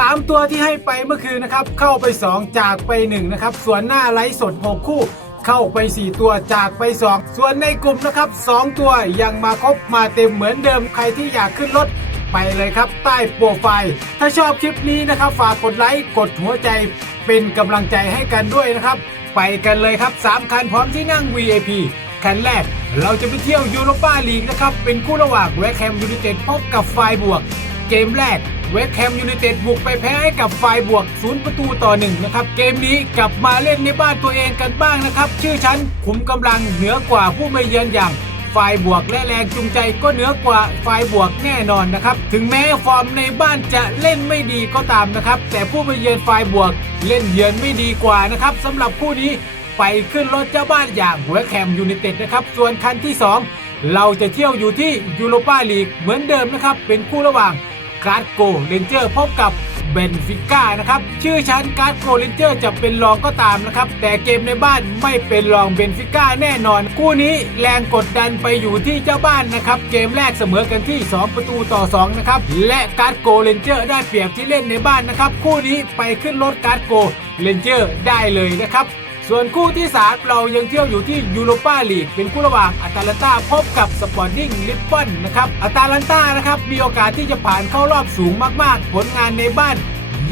3 ตัวที่ให้ไปเมื่อคืนนะครับ เข้าไป 2 จากไป 1 นะครับ ส่วนหน้าไลฟ์สด 6 คู่ เข้าไป 4 ตัวจากไป 2 ส่วนในกลุ่มนะครับ 2 ตัวยังมาครบมาเต็มเหมือนเดิมใครที่อยากขึ้นรถไปเลยครับ ใต้โปรไฟล์ ถ้าชอบคลิปนี้นะครับ ฝากกดไลค์กดหัวใจเป็นกำลังใจให้กันด้วยนะครับ ไปกันเลยครับ 3 คันพร้อมที่นั่ง VIP คันแรก เราจะไปเที่ยวยูโรปาลีกนะครับ เป็นคู่ระหว่างแวคแฮมยู i นเต็ดพบกับไฟบวก เกมแรกเวสแฮมยูไนเต็ดบุกไปแพ้ให้กับไฟบวก 0 ประตูต่อ 1 นะครับ เกมนี้กลับมาเล่นในบ้านตัวเองกันบ้างนะครับ ชื่อชั้นขุมกำลังเหนือกว่าผู้มาเยือนอย่างไฟบวกและแรงจูงใจก็เหนือกว่าไฟบวกแน่นอนนะครับ ถึงแม้ฟอร์มในบ้านจะเล่นไม่ดีก็ตามนะครับ แต่ผู้มาเยือนไฟบวกเล่นเยือนไม่ดีกว่านะครับสำหรับคู่นี้ไปขึ้นรถเจ้าบ้านอย่างเวสแฮมยูไนเต็ดนะครับ ส่วนคันที่ 2 เราจะเที่ยวอยู่ที่ยูโรปาลีกเหมือนเดิมนะครับ เป็นคู่ระหว่าง การ์ดโกเรนเจอร์พบกับเบนฟิก้านะครับ ชื่อชั้นการ์ดโกเรนเจอร์จะเป็นรองก็ตามนะครับ แต่เกมในบ้านไม่เป็นรองเบนฟิก้าแน่นอน คู่นี้แรงกดดันไปอยู่ที่เจ้าบ้านนะครับ เกมแรกเสมอกันที่ 2 ประตูต่อ 2 นะครับ และการ์ดโกเรนเจอร์ได้เปรียบที่เล่นในบ้านนะครับ คู่นี้ไปขึ้นรถการ์ดโกเรนเจอร์ได้เลยนะครับ ส่วนคู่ที่ 3 เรายังเที่ยวอยู่ที่ยูโรปาลีกเป็นคู่ระหว่างอาตาลันตาพบกับสปอร์ติ้งลิสบอนนะครับอาตาลันตานะครับมีโอกาสที่จะผ่านเข้ารอบสูงมากๆ ผลงานในบ้าน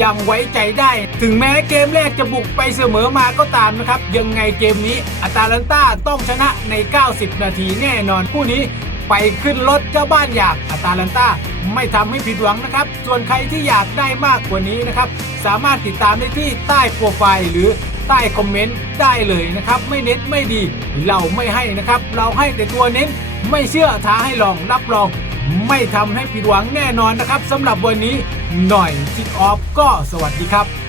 ยังไว้ใจได้ ถึงแม้เกมแรกจะบุกไปเสมอมาก็ตามนะครับ ยังไงเกมนี้อาตาลันตาต้องชนะใน 90 นาทีแน่นอนคู่นี้ ไปขึ้นรถเจ้าบ้านอยางอาตาลันตาไม่ทำให้ผิดหวังนะครับ ส่วนใครที่อยากได้มากกว่านี้นะครับ สามารถติดตามได้ที่ใต้โปรไฟล์หรือ ใต้คอมเมนต์ได้เลยนะครับ ไม่เน็ตไม่ดี เราไม่ให้นะครับ เราให้แต่ตัวเน้นไม่เชื่อท้าให้ลองรับรอง ไม่ทำให้ผิดหวังแน่นอนนะครับสำหรับวันนี้หน่อยจิกออฟก็สวัสดีครับ